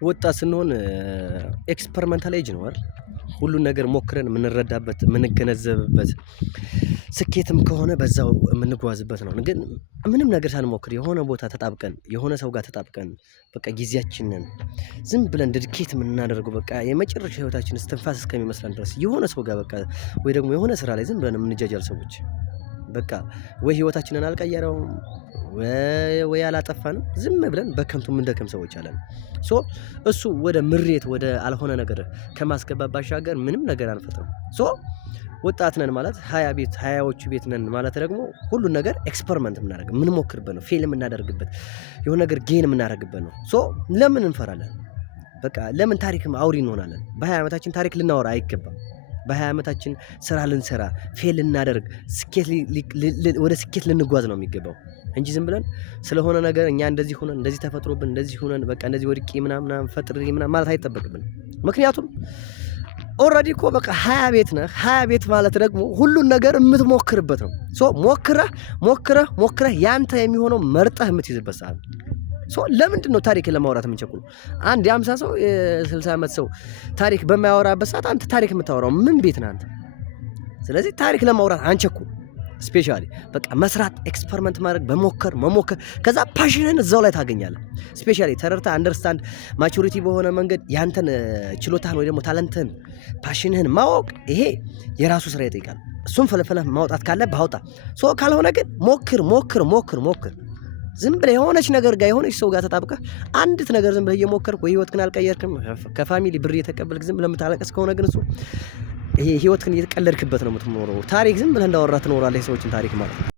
ወጣት ስንሆን ኤክስፐሪመንታል ኤጅ ነው አይደል? ሁሉን ነገር ሞክረን የምንረዳበት የምንገነዘብበት ስኬትም ከሆነ በዛው የምንጓዝበት ነው። ግን ምንም ነገር ሳንሞክር የሆነ ቦታ ተጣብቀን የሆነ ሰው ጋር ተጣብቀን በቃ ጊዜያችንን ዝም ብለን ድድኬት የምናደርገው በቃ የመጨረሻ ህይወታችን እስትንፋስ እስከሚመስለን ድረስ የሆነ ሰው ጋር በቃ ወይ ደግሞ የሆነ ስራ ላይ ዝም ብለን የምንጃጃል ሰዎች በቃ ወይ ህይወታችንን አልቀየረውም ወይ አላጠፋንም ዝም ብለን በከንቱ የምንደክም ሰዎች አለን። ሶ እሱ ወደ ምሬት ወደ አልሆነ ነገር ከማስገባት ባሻገር ምንም ነገር አንፈጥርም። ሶ ወጣት ነን ማለት 20ዎቹ ቤት ነን ማለት ደግሞ ሁሉን ነገር ኤክስፐሪመንት የምናደርግ የምንሞክርበት ነው። ፌል የምናደርግበት የሆነ ነገር ጌን የምናደርግበት ነው። ሶ ለምን እንፈራለን? በቃ ለምን ታሪክም አውሪ እንሆናለን? በ20 ዓመታችን ታሪክ ልናወራ አይገባም። በ20 ዓመታችን ስራ ልንሰራ ፌል ልናደርግ ወደ ስኬት ልንጓዝ ነው የሚገባው እንጂ ዝም ብለን ስለሆነ ነገር እኛ እንደዚህ ሆነን እንደዚህ ተፈጥሮብን እንደዚህ ሆነን በቃ እንደዚህ ወድቄ ምናምን ፈጥሬ ምናምን ማለት አይጠበቅብን። ምክንያቱም ኦልሬዲ እኮ በቃ 20 ቤት ነህ። 20 ቤት ማለት ደግሞ ሁሉን ነገር የምትሞክርበት ነው። ሶ ሞክረህ ያንተ የሚሆነው መርጠህ የምትይዝበት ሰዓት። ሶ ለምንድን ነው ታሪክ ለማውራት የምንቸኩለው? አንድ የ50 ሰው የ60 ዓመት ሰው ታሪክ በማያወራበት ሰዓት አንተ ታሪክ የምታወራው ምን ቤት ነህ አንተ? ስለዚህ ታሪክ ለማውራት አንቸኩል። ስፔሻሊ በቃ መስራት ኤክስፐሪመንት ማድረግ መሞከር ከዛ ፓሽንን እዛው ላይ ታገኛለህ። ስፔሻሊ ተረድተህ አንደርስታንድ ማቹሪቲ በሆነ መንገድ ያንተን ችሎታህን ወይ ደግሞ ታለንትህን ፓሽንህን ማወቅ ይሄ የራሱ ስራ ይጠይቃል። እሱን ፈለፈለህ ማውጣት ካለ ባውጣ። ሶ ካልሆነ ግን ሞክር ዝም ብለህ የሆነች ነገር ጋር የሆነች ሰው ጋር ተጣብቀህ አንዲት ነገር ዝም ብለህ እየሞከርክ ወይ ህይወትህን አልቀየርክም ከፋሚሊ ብር እየተቀበልክ ዝም ብለህ የምታለቅስ ከሆነ ግን እሱ ይሄ ህይወትህን እየተቀለድክበት ነው የምትኖረው። ታሪክ ዝም ብለህ እንዳወራህ ትኖራለህ የሰዎችን ታሪክ ማለት ነው።